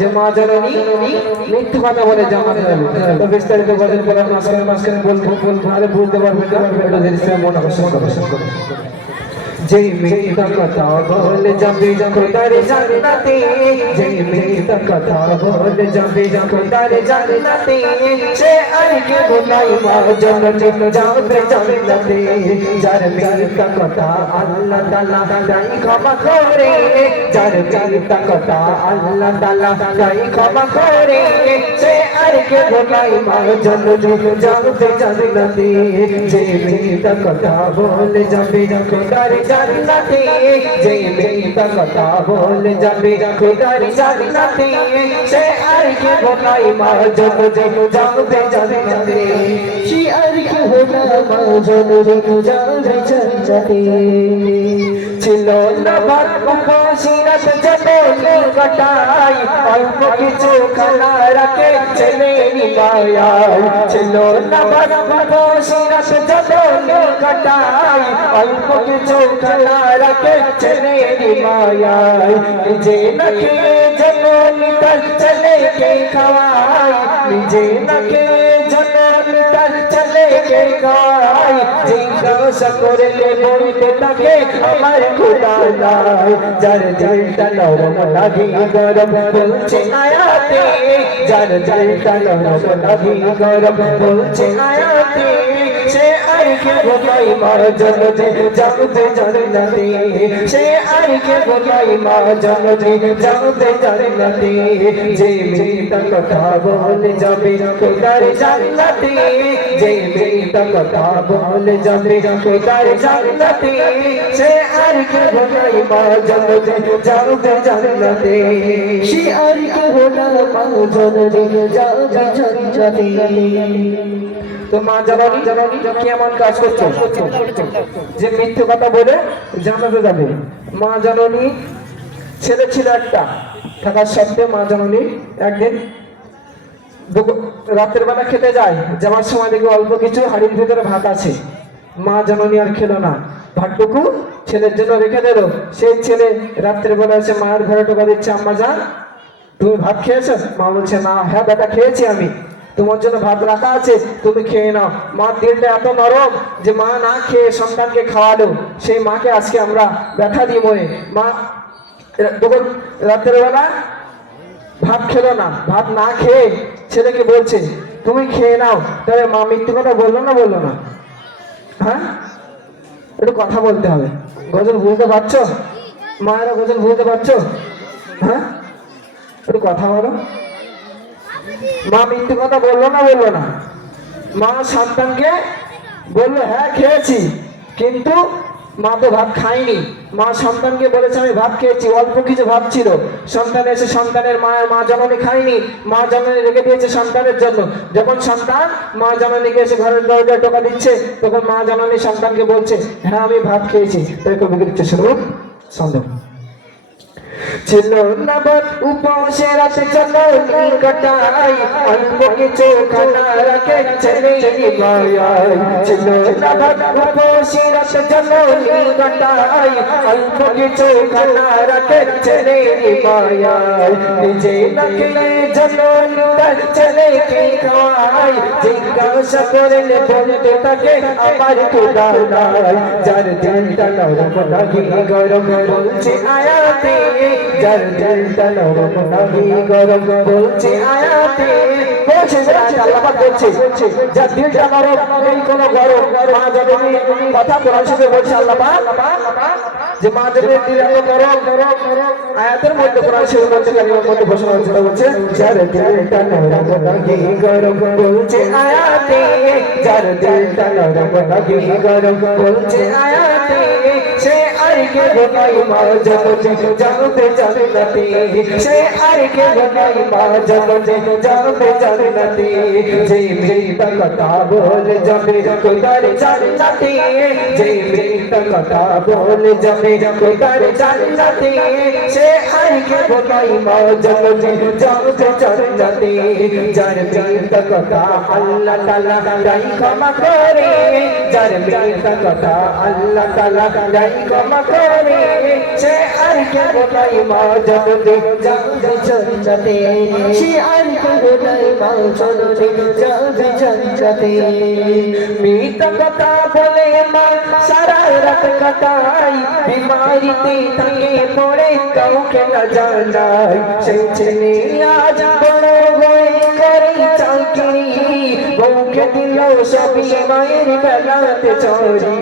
যে মা জননী মিথ্যা কথা বলে জামাত হবে। তো বিস্তারিত গজল করার মাঝখানে বলবো আরে বুঝতে পারবে না এটা জিনিসটা মন আকর্ষণ করে। जय मिथ्या कथा बोल जबे खुदारे जन्नते जय मिथ्या कथा बोल जबे खुदारे जन्नते से आई के बुलाई मां जन्नत जाते जन्नते जर मिथ्या कथा अल्लाह ताला गाई क्षमा करे जर मिथ्या कथा अल्लाह ताला गाई क्षमा करे से आई के बुलाई मां जन्नत जाते जन्नते जय मिथ्या कथा बोल जबे खुदारे जन्नते जय मिथ्या कथा बोल जबे खुदारी जन्नते से आर के भोलाई मां जब जाते जन्नते शी आर के भोला मां जब जाते जन्नते ছিলো না বাদশিরাত জবনি কাটাই অল্প কিছু খানা রাখে ছেলে নিবায়াই ছিলো না বাদশিরাত জবনি কাটাই অল্প কিছু খানা রাখে ছেলে নিবায়াই নিজে নাকে জননী তার ছেলেকে খাওয়াই নিজে নাকে জননী তার ছেলেকে খাওয়াই জিজ্ঞাসা করলে বলতে থাকে আমার खुदा নাই যার দিলটা নরম লাগে গরম বলছে আয়াতে যার দিলটা নরম লাগে গরম বলছে আয়াতে সে আরকে ভোলাই মা জন্নতে যাতে জান্নাতে সে আরকে ভোলাই মা জন্নতে যাতে জান্নাতে যে মিথ্যা কথা বলে যাবে খোদার জান্নাতে যে মিথ্যা কথা বলে যাবে খোদার জান্নাতে সে আরকে ভোলাই মা জন্নতে যাতে জান্নাতে সে আরকে ভোলাই মা জন্নতে যাতে জান্নাতে তো মা জননী কেমন কাজ করছে যে মিথ্যে কথা বলে জানাতে যাবে মা জননী ছেলে ছিল একটা থাকার সত্ত্বেও মা জননী একদিন রাতের বেলা খেতে যায় যাওয়ার সময় দেখে অল্প কিছু হাড়ির ভিতরে ভাত আছে মা জননী আর খেলো না ভাতটুকু ছেলের জন্য রেখে দিল সেই ছেলে রাত্রের বেলা এসে মায়ের ঘরে ঢোকা দিচ্ছে আম্মা জান তুমি ভাত খেয়েছো মা বলছে না হ্যাঁ বেটা খেয়েছি আমি তোমার জন্য ভাত রাখা আছে তুমি খেয়ে নাও মা দিলটা এত নরম যে মা না খেয়ে সন্তানকে খাওয়ালো সেই মাকে আজকে আমরা ব্যথা দিই মনে মা রাতের বেলা ভাত খেলো না ভাত না খেয়ে ছেলেকে বলছে তুমি খেয়ে নাও তাহলে মা মিথ্যে কথা বললো না হ্যাঁ একটু কথা বলতে হবে গজল বুঝতে পারছো মায়েরা গজল বুঝতে পারছো হ্যাঁ একটু কথা বলো মা মিথ্যে কথা বললো না মা সন্তানকে বললো হ্যাঁ খেয়েছি কিন্তু মা তো ভাত খায়নি মা সন্তানকে বলেছে আমি ভাত খেয়েছি অল্প কিছু ভাত ছিল সন্তান এসে সন্তানের মা জননী খায়নি মা জননী রেখে দিয়েছে সন্তানের জন্য যখন সন্তান মা জননীকে এসে ঘরের দরজায় টোকা দিচ্ছে তখন মা জননী সন্তানকে বলছে হ্যাঁ আমি ভাত খেয়েছি তাই কবি দিচ্ছে শুনুন সন্দেহ ছিল না বাদ উপসে রাতে জননী কাটাই অল্প কিছু খানা রাখে ছেলে নিবায়াই ছিল না বাদ উপসে রাতে জননী কাটাই অল্প কিছু খানা রাখে ছেলে নিবায়াই নিজে নাকে জননী তার ছেলেকে খাওয়াই জিজ্ঞাসা করলে বলতে থাকে আমার খোদা নাই যার দিলটা নরম লাগে গরম বলছে আয়াতে যার দিলটা নরম লাগে গরম বলছে আয়াতে বলছে আল্লাহ পাক বলছে যার দিলটা নরম এই কোনো গরম মা জননী কথা কোরআন শরীফে বলছে আল্লাহ পাক যে মা জননীর দিল এত নরম আয়াতের মধ্যে কোরআন শরীফের মধ্যে কালিমার মধ্যে ঘোষণা হচ্ছে বলছে যার দিলটা নরম লাগে গরম বলছে আয়াতে যার দিলটা নরম লাগে গরম বলছে আয়াতে সে আরকে ভোলাই মা জননী যাতে জান্নাতে সে আরকে ভোলাই মা জননী যাতে জান্নাতে যে মিথ্যা কথা বলে যাবে খোদার জান্নাতে যে মিথ্যা কথা বলে যাবে খোদার জান্নাতে সে আরকে ভোলাই মা জননী যাতে জান্নাতে যার মিথ্যা কথা আল্লাহ তাআলা তাই ক্ষমা করে যার মিথ্যা কথা আল্লাহ তাআলা তাই ক্ষমা করে সে আর কে বোলাই মা জননী যাবে জান্নাতে সে আর কে বোলাই মা জননী যাবে জান্নাতে মিথ্যা কথা বলে মা সারা রাত কাটাই বিমারিতে থাকে পড়ে কাউকে না জানাই সেই ছেলে আজ বড় হয়ে করে চাকরি বউকে দিল সবই মায়ের বেলাতে চড়ি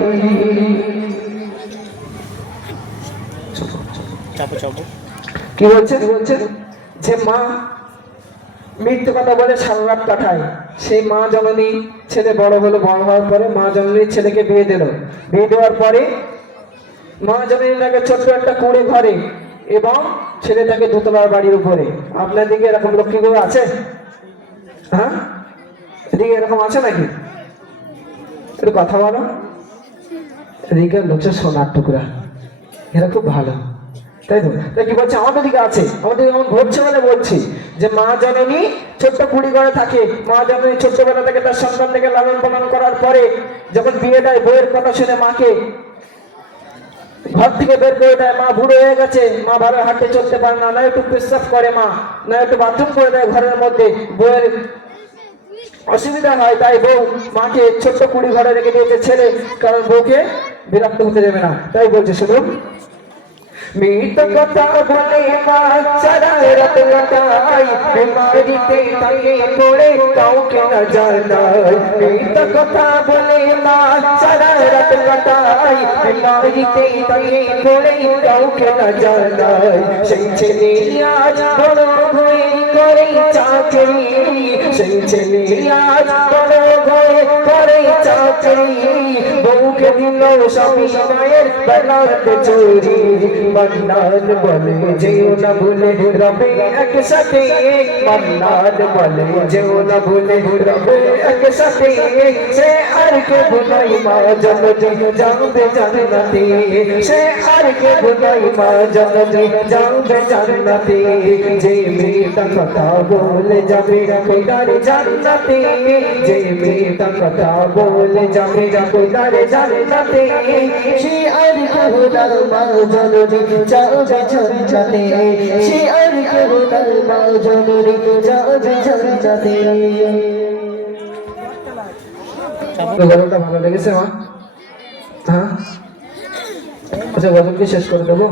কি বলছেন যে মা মৃত্যু কথা বলে সারা রাত কাটায় সেই মা জননী ছেলে বড় হলো বড় হওয়ার পরে মা জননী ছেলেকে বিয়ে দিল বিয়ে দেওয়ার পরে মা জননী তাকে ছোট্ট একটা কুঁড়ে ঘরে এবং ছেলে তাকে দোতলার বাড়ির উপরে আপনার দিকে এরকম লক্ষ্মী বউ আছে হ্যাঁ এদিকে এরকম আছে নাকি একটু কথা বলো এদিকে লোকটা সোনার টুকরা এরা খুব ভালো তাই তো তাই কি বলছে আমাদের দিকে আছে আমাদের এমন ঘটছে বলে বলছি যে মা জননী ছোট্ট কুড়ি ঘরে থাকে মা জননী ছোট্টবেলা থেকে তার সন্তানকে লালন পালন করার পরে যখন বিয়ে দেয় বইয়ের কথা শুনে মাকে ঘর থেকে বের করে দেয় মা বুড়ো হয়ে গেছে মা ভালো হাঁটতে চলতে পারে না না একটু পেশাব করে মা না একটু বাথরুম করে দেয় ঘরের মধ্যে বইয়ের অসুবিধা হয় তাই বউ মাকে ছোট্ট কুড়ি ঘরে রেখে দিয়েছে ছেলে কারণ বউকে বিরক্ত হতে দেবে না তাই বলছে শুনুন মিথ্যা কথা বলে মা সারা রাত কাটাই বিমারিতে থাকে পড়ে কাউকে না জানাই মিথ্যা কথা বলে মা সারা রাত কাটাই বিমারিতে থাকে পড়ে কাউকে না জানাই সেই ছেলে আজ বড় হয়ে করে চাকরি সেই ছেলে আজ বড় হয়ে করে চাকরি বউকে দিল সবই মায়ের বেলাতে চুরি মন্নান বলে যেও না ভুলে রবে একসাথে মন্নান বলে যেও না ভুলে রবে একসাথে সে আর কে ভুলাই মা জননী যাবে জান্নাতে সে আর কে ভুলাই মা জননী যাবে জান্নাতে যে মেয়েটা কথা বলে যাবে খোদার জান্নাতে যে মেয়েটা কথা বলে যাবে খোদার জান্নাতে সে আর কে ভুলাই মা জননী যাবে জান্নাতে সে আর কে ভুলাই মা জননী যাবে জান্নাতে গজলটা ভালো লেগেছে মা হ্যাঁ আচ্ছা গজল কি শেষ করে দেবো